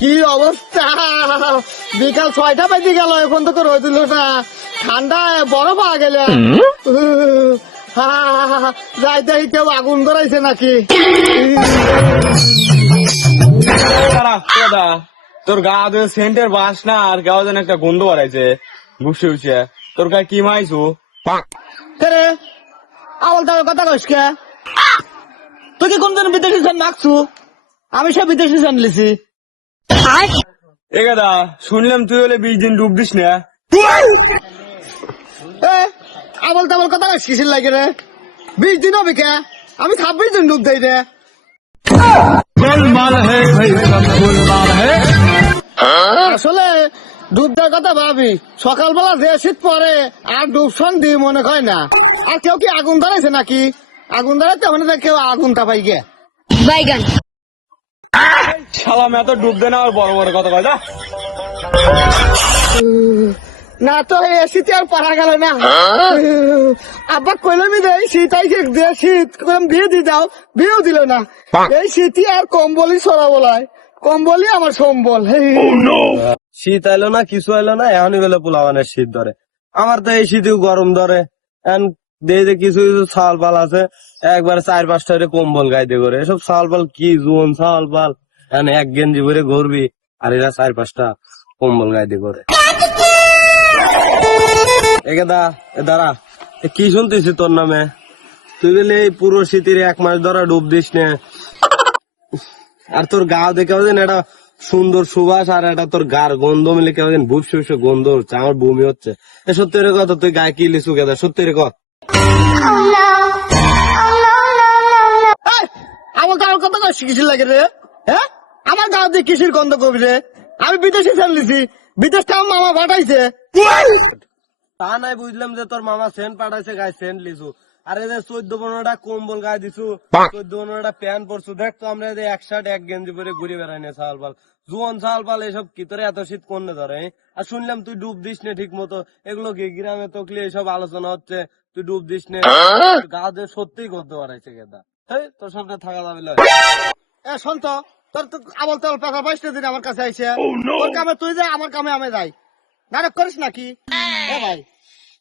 কি অবস্থা, বিকাল 6টা বেজে গেল, এখন তো রোদ দিল না, ঠান্ডায় বরফ আ গেলে। যাই দেখি কেউ আগুন ধরাইছে নাকি। তোর গা সেন্টের বাস না, আর গাও যেন একটা গন্ধ বাড়াইছে বুঝতে উঠছে। তোর গায়ে কি মাইছু? রে আবল তাবল কথা কইস কে? তুই কি কোনদিন বিদেশি সেন্ট মাখছু? আমি সব বিদেশি সেন্ট লিছি। এ গাদা, শুনলাম তুই হলে 20 দিন ডুব দিস না। আবল তাবল কথা কইস কিসের লাগে রে? 20 দিন হবে কে? আমি 26 দিন ডুব দেই রে। আসলে ডুব দেওয়ার কথা ভাবি, সকালবেলা যে শীত পরে আর ডুব সন্ধি মনে হয় না। আর কেউ কি আগুন ধরাইছে নাকি? আগুন ধরাইতে হলে কেউ আগুন তাপাই গে। বাইগান শালা মেয়ে তো ডুব দে না, আর বড় বড় কথা কয় যা। না তো এই শীতে আর পারা গেল না। আব্বা কইলাম এই শীত আইছে, যে শীত কইলাম বিয়ে দিয়ে দাও, বিয়েও দিল না। এই শীতই আর কম্বলই ছড়া বলায়, কম্বলই আমার সম্বল। শীত আইলো না, কিছু আইলো না, এখনই বেলে পোলাবানের শীত ধরে। আমার তো এই শীতেও গরম ধরে। দেখে কিছু কিছু ছাল পাল আছে, একবার 4-5টা কম্বল গাইতে করে। এসব ছাল পাল কি জোন ছাল পাল, এক গেঞ্জি ভরে ঘুরবি, আর এরা 4-5টা কম্বল গাইতে করে। দাঁড়া, কি শুনতেছি তোর নামে? তুই বলে এই পুরো শীতের 1 মাস ধরা ডুব দিস নে, আর তোর গাও দেখে এটা সুন্দর সুবাস, আর এটা তোর গার গন্ধ মিলে কেমন ভুপসে গন্ধ হচ্ছে, আমার বমি হচ্ছে। সত্যি রে কথা, তুই গায়ে কি লিচু গেদা? সত্যি রে কথা। আমার গাওয়ার কথা কিসের লাগে রে? হ্যাঁ, আমার গাও দিয়ে কিসের গন্ধ কবি রে? আমি বিদেশি সেন্ট লিছি, বিদেশ থেকে আমার মামা পাঠাইছে। তা নাই বুঝলাম যে তোর মামা সেন্ট পাঠাইছে, গায়ে সেন্ট লিচু, আর এই যে 14-15টা কম্বল গায়ে দিছু, 14-15টা প্যান্ট পরছু। দেখ তো আমরা এই 1 শার্ট 1 গেঞ্জি পরে ঘুরে বেড়াই না, ছাল পাল জোয়ান ছাল পাল, এসব কি তোর এত শীত কোনে ধরে? আর শুনলাম তুই ডুব দিস নে ঠিক মতো, এগুলো কি গ্রামে তকলি এইসব আলোচনা হচ্ছে, তুই ডুব দিস নে। গা দিয়ে সত্যিই করতে পারাইছে গেদা। তোর সামনে থাকা যাবে না। শোন তো, তোর তো আবল তাবল পাকা 22টা দিন আমার কাছে আইছে। তোর কামে তুই যা, আমার কামে আমি যাই। নাটক করিস নাকি?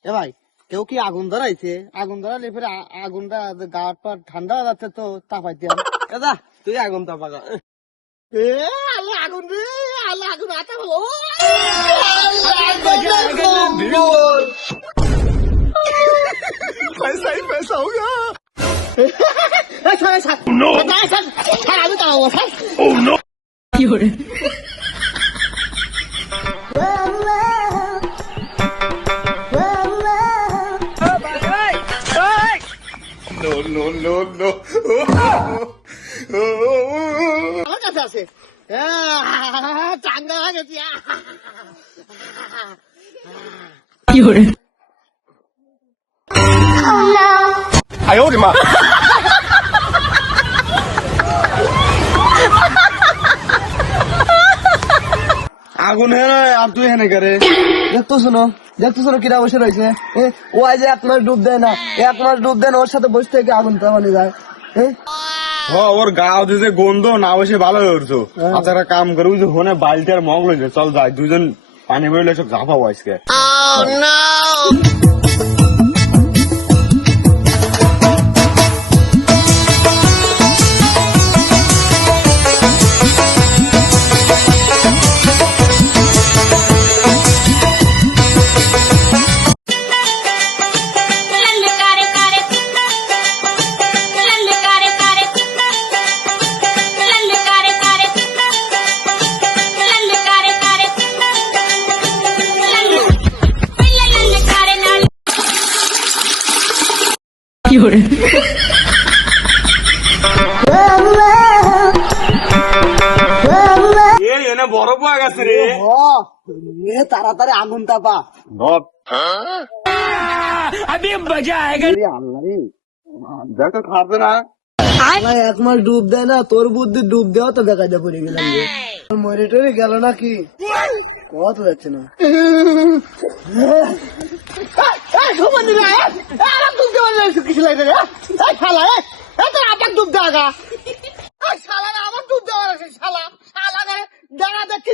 এ ভাই, কেউ কি আগুন ধরাইছে? আগুন ধরালে ফের আগুনটা গা পা ঠান্ডা হয়ে যাচ্ছে, তো তাপাই দিয়া। গেদা তুই আগুন তাপাকা। আল্লাহ আগুন রে, আল্লাহ আগুন আতা বলো। पैसा ही पैसा होगा। আমি তাড়াবো স্যার। কি করে আমার কাছে আছে, চাঙ্গা হয়ে গেছি। কি করে আগুন হেনে আর তুই হেনে করে দেখতো কিরা বসে রয়েছে। ও আজ 1 মাস ডুব দেয় না, 1 মাস ডুব দেয় না, ওর সাথে বসে থেকে আগুন তামানি যায়। ওর গাও দিতে গন্ধ না বসে ভালো করছো। আচ্ছা একটা কাম করো, ওই যে হনে বালতি আর মগ লইছে, চল যাই দুজন পানি ভরলে সব ঝাঁপাবো আজকে। কি করে এনে বরফ হয়ে গেছে রে। তাড়াতাড়ি আগুন তাপা। अभी मजा आएगा দেখো খাবে না। 1 মাস ডুব দেয় না, তোর বুদ্ধি ডুব দেওয়া তো দেখা যায় পড়ে গেলাম। মরে টরে গেল নাকি? কত যাচ্ছে না। সুমন দিবি আমার ডুব দেওয়ার কিছু লাগে রে শালা তোর আবার ডুব দেওয়া গা শালা আমার ডুব দেওয়ার আছে শালা শালা দাঁড়া দেখছি